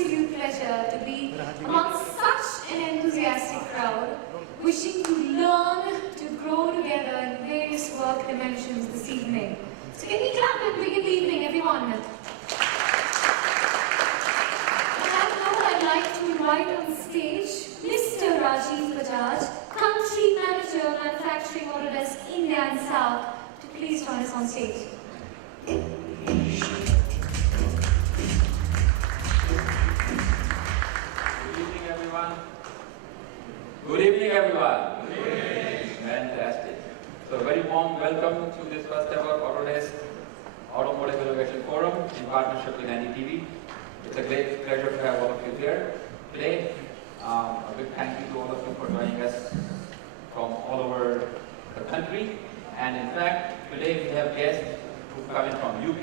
absolute pleasure to be among such an enthusiastic crowd, wishing to learn, to grow together in various work dimensions this evening. So can we clap and begin the evening, everyone? On that note, I'd like to invite on stage Mr. Rajiv Bajaj, Country Manager, Manufacturing Autodesk India and South, to please join us on stage. Good evening, everyone. Good evening. Fantastic. So, a very warm welcome to this first ever Autodesk Automotive Innovation Forum in partnership with NETV. It's a great pleasure to have all of you here today. A big thank you to all of you for joining us from all over the country. And in fact, today we have guests who are coming from UK,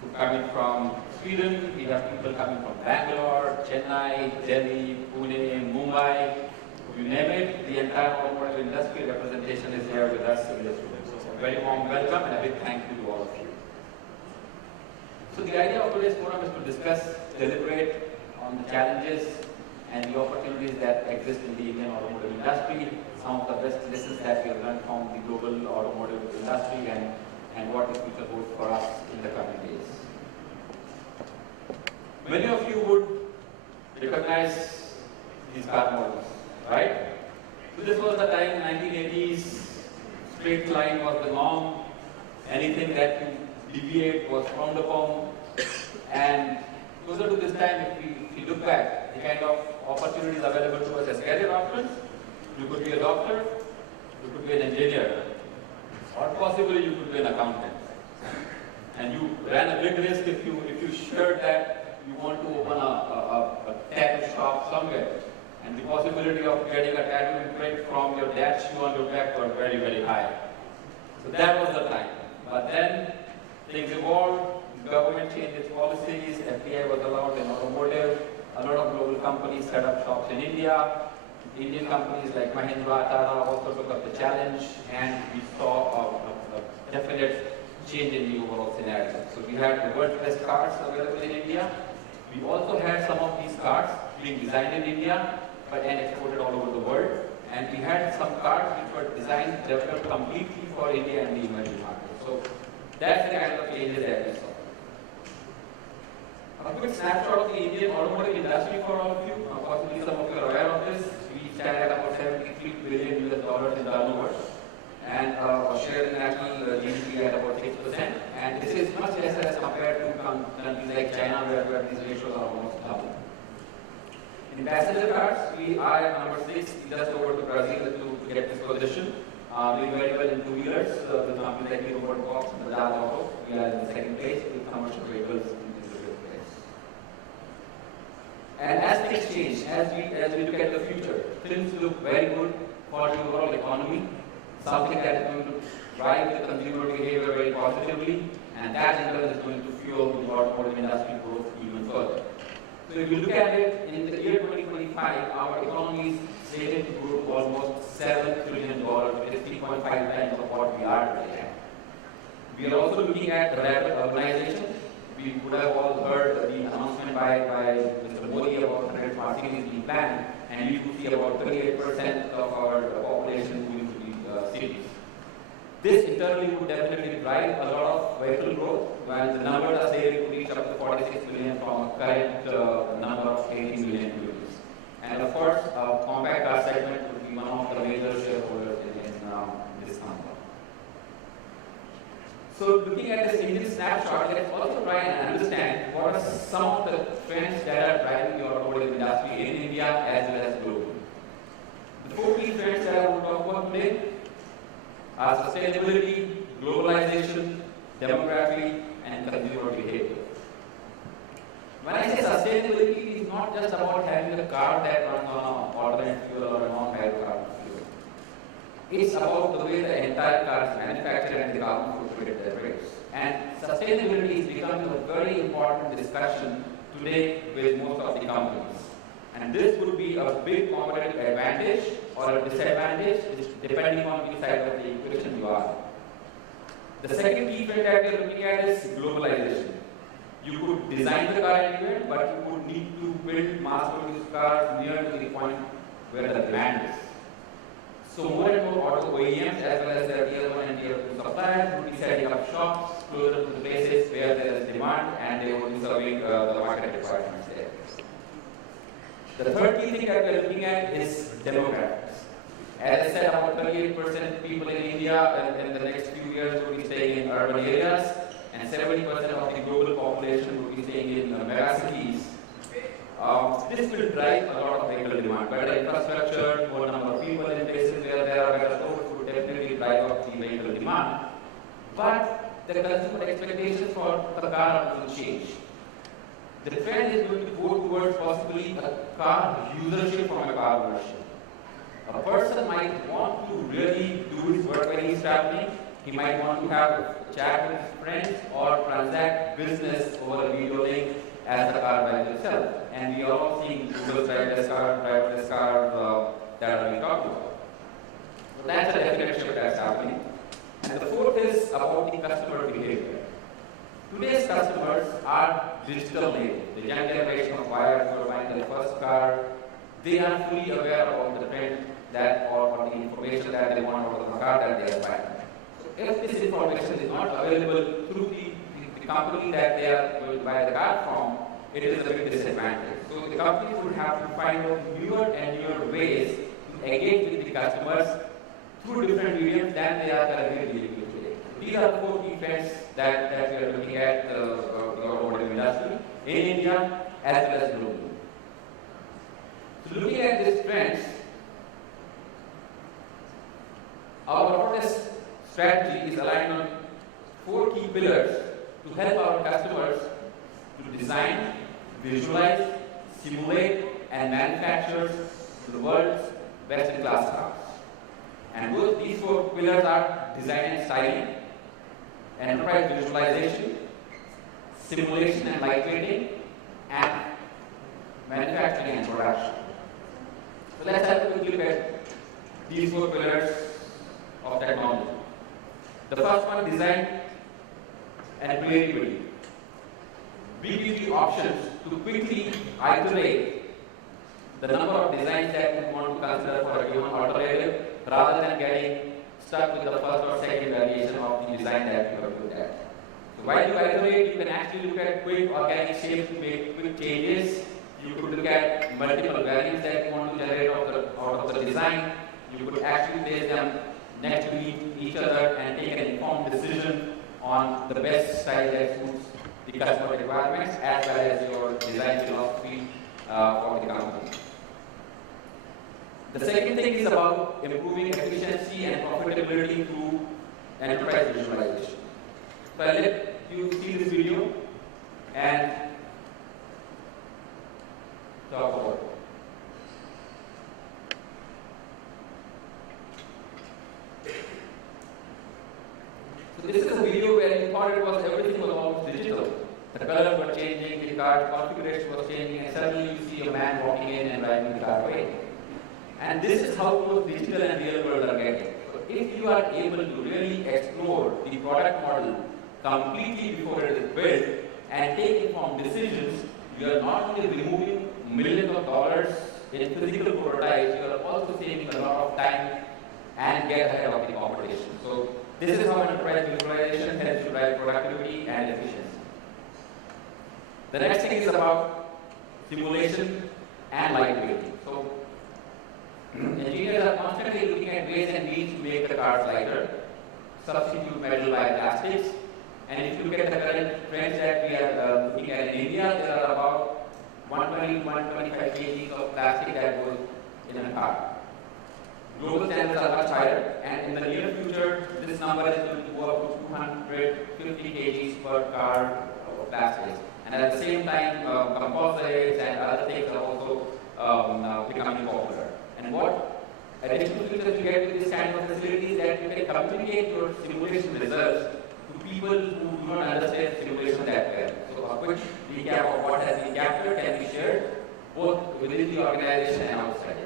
who are coming from Sweden, we have people coming from Bangalore, Chennai, Delhi, Pune, Mumbai. You name it, the entire automotive industry representation is here with us in this room. So a very warm welcome and a big thank you to all of you. So the idea of today's forum is to discuss, deliberate on the challenges and the opportunities that exist in the Indian automotive industry, some of the best lessons that we have learned from the global automotive industry and what the future holds for us in the coming days. Many of you would recognize these car models. Right? So this was the time, 1980s, straight line was the norm. Anything that you deviate was frowned upon. And closer to this time, if you look back, the kind of opportunities available to us as career options, you could be a doctor, you could be an engineer, or possibly you could be an accountant. And you ran a big risk if you shared that you want to open a tattoo shop somewhere. And the possibility of getting a tattoo imprint from your dad's shoe on your back were very, very high. So that was the time. But then things evolved, government changed its policies, FDI was allowed in automotive, a lot of global companies set up shops in India. Indian companies like Mahindra, Tata also took up the challenge, and we saw a definite change in the overall scenario. So we had the world's best cars available in India. We also had some of these cars being designed in India, but and exported all over the world. And we had some cars which were designed, developed completely for India and the emerging market. So that's the kind of changes that we saw. A quick snapshot of the Indian automotive industry for all of you. Possibly some of you are aware of this. We stand at about $73 billion US in turnover, and our share in national GDP at about 6%. And this is much lesser as compared to countries like China, where these ratios are almost double. In passenger cars, we are at number 6, just over to Brazil to get this position. Doing very well in two-wheelers with companies like Robot Box and Bajaj Auto. We are in the second place with commercial vehicles in the third place. And as things change, as we look at the future, things look very good for the overall economy. Something that is going to drive the consumer behavior very positively, and that in turn is going to fuel the automotive industry growth even further. So if you look at it, in the year 2025, our economy is slated to grow to almost $7 trillion, which is 3.5 times of what we are today. We are also looking at rapid urbanization. We would have all heard the announcement by Mr. Modi about 100 smart cities being planned, and we could see about 38% of our population moving to the cities. This internally would definitely drive a lot of vehicle growth, while the numbers are saying to reach up to 46 million from a current number of 18 million vehicles. And of course, compact car segment would be one of the major shareholders in this number. So looking at this Indian snapshot, let's also try and understand what are some of the trends that are driving the automotive industry in India as well as globally. The 4 key trends that I will talk about today are sustainability, globalization, demography, and consumer behavior. When I say sustainability, it's not just about having a car that runs on an alternate fuel or a non-hydrocarbon fuel. It's about the way the entire car is manufactured and the carbon footprint it generates. And sustainability is becoming a very important discussion today with most of the companies. And this would be a big competitive advantage or a disadvantage depending on which side of the equation you are. The second key trend that we are looking at is globalization. You could design the car anywhere, but you would need to build mass-produced cars near to the point where the demand is. So more and more auto OEMs as well as their tier 1 and tier 2 suppliers would be setting up shops closer to the places where there is demand and they would be serving the market requirements there. The third key thing that we are looking at is demographics. As I said, about 38% people in India in the next few years will be staying in urban areas, and 70% of the global population will be staying in megacities. This will drive a lot of vehicle demand. Better infrastructure, more number of people in places where there are better roads would definitely drive up the vehicle demand. But the consumer expectations for the car will change. The trend is going to go towards possibly a car usership from a car ownership. A person might want to really do his work when he's traveling. He might want to have a chat with his friends or transact business over a video link as the car by itself. And we are all seeing Google driverless cars that are being talked about. So that's a definite shift that's happening. And the fourth is about the customer behavior. Today's customers are digital native. The young generation of buyers who are buying their first car, they are fully aware of the trend that or the information that they want out of the car that they are buying. So if this information is not available through the company that they are going to buy the car from, it is a big disadvantage. So the companies would have to find out newer and newer ways to engage with the customers through different mediums than they are currently dealing with today. These are the four key trends that we are looking at the automotive industry in India as well as globally. So looking at these trends, our protest strategy is aligned on four key pillars to help our customers to design, visualize, simulate, and manufacture the world's best-in-class cars. And these four pillars are design and styling, enterprise visualization, simulation and lightweighting, and manufacturing and production. So let's have a quick look at these four pillars of technology. The first one, design and creativity. We give you options to quickly iterate the number of designs that you want to consider for a given alternative rather than getting stuck with the first or second variation of the design that you have looked at. So while you iterate, you can actually look at quick organic shapes to make quick changes. You could look at multiple variants that you want to generate out of the design. You could actually place them next to each other and take an informed decision on the best style that suits the customer requirements as well as your design philosophy for the company. The second thing is about improving efficiency and profitability through enterprise visualization. So I'll let you see this video and talk about it. So this is a video where you thought everything was almost digital. The colors were changing, the car configuration was changing, and suddenly you see a man walking in and driving the car away. And this is how close digital and real world are getting. So if you are able to really explore the product model completely before it is built and take informed decisions, you are not only removing millions of dollars in physical prototypes, you are also saving a lot of time and get ahead of the competition. So this is how enterprise visualization helps you drive productivity and efficiency. The next thing is about simulation and lightweighting. So engineers are constantly looking at ways and means to make the cars lighter, substitute metal by plastics, and if you look at the current trends that we are looking at in India, there are about 120-125 kg of plastic that goes in a car. Global standards are much higher, and in the near future, this number is going to go up to 250 kg per car of plastics. And at the same time, composites and other things are also becoming popular. And what additional features you get with this kind of facility is that you can communicate your simulation results to people who do not understand simulation that well. So a quick recap of what has been captured can be shared both within the organization and outside.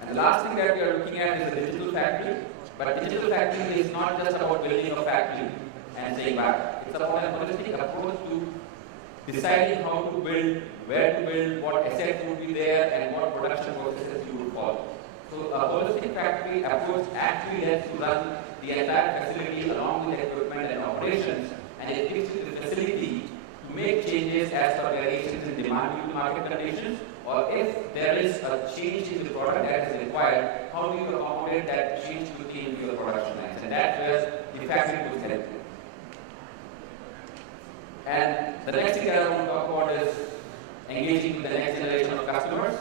And the last thing that we are looking at is a digital factory. But a digital factory is not just about building a factory. and staying back. It's about a holistic approach to deciding how to build, where to build, what assets would be there, and what production processes you would follow. So a holistic factory approach actually helps to run the entire facility along with equipment and operations, and it gives you the facility to make changes as per variations in demand due to market conditions, or if there is a change in the product that is required, how do you accommodate that change quickly into your production lines? And that's where the factory tools help you. And the next thing I want to talk about is engaging with the next generation of customers.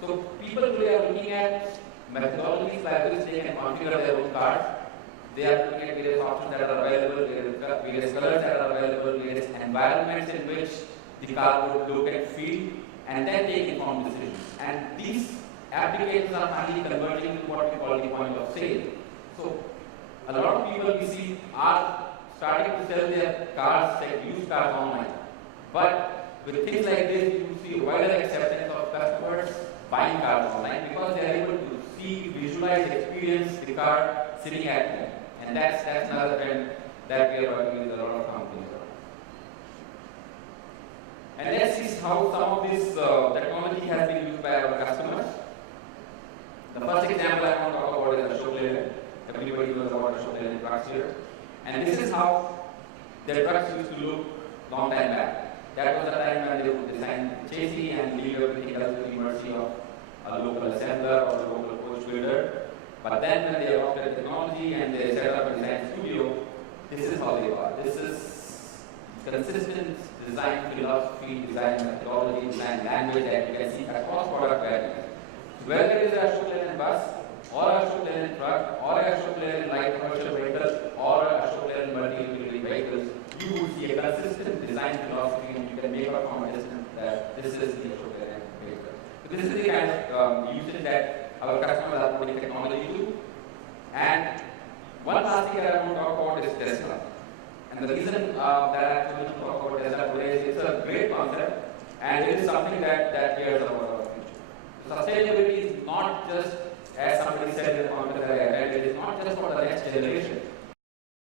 So people today are looking at methodologies by which they can configure their own cars. They are looking at various options that are available, various colors that are available, various environments in which the car would look and feel, and then take informed decisions. And these applications are finally converging to what we call the point of sale. So a lot of people we see are starting to sell their cars, like used cars online. But with things like this, you see wider acceptance of customers buying cars online because they are able to see, visualize, experience the car sitting at home. And that's another trend that we are working with a lot of companies around. And let's see how some of this technology has been used by our customers. The first example I want to talk about is Ashok Leyland. Everybody knows about Ashok Leyland trucks here. And this is how their trucks used to look long time back. That was the time when they would design the chassis and leave everything else to the mercy of a local assembler or a local coach builder. But then when they adopted technology and they set up a design studio, this is how they are. This is consistent design philosophy, design methodology, design language that you can see across product values. Whether it is a Ashok Leyland bus, or a Ashok Leyland truck, or a Ashok Leyland light commercial vehicle, or a Ashok Leyland multi-utility vehicles, you will see a consistent design philosophy and you can make up from a distance that this is the Ashok Leyland vehicle. So this is the kind of usage that our customers are putting technology to. And one last thing that I want to talk about is Tesla. And the reason that I want to talk about Tesla today is it's a great concept and it is something that cares about our future. So sustainability is not just, as somebody said in the conference that I attended, it is not just for the next generation.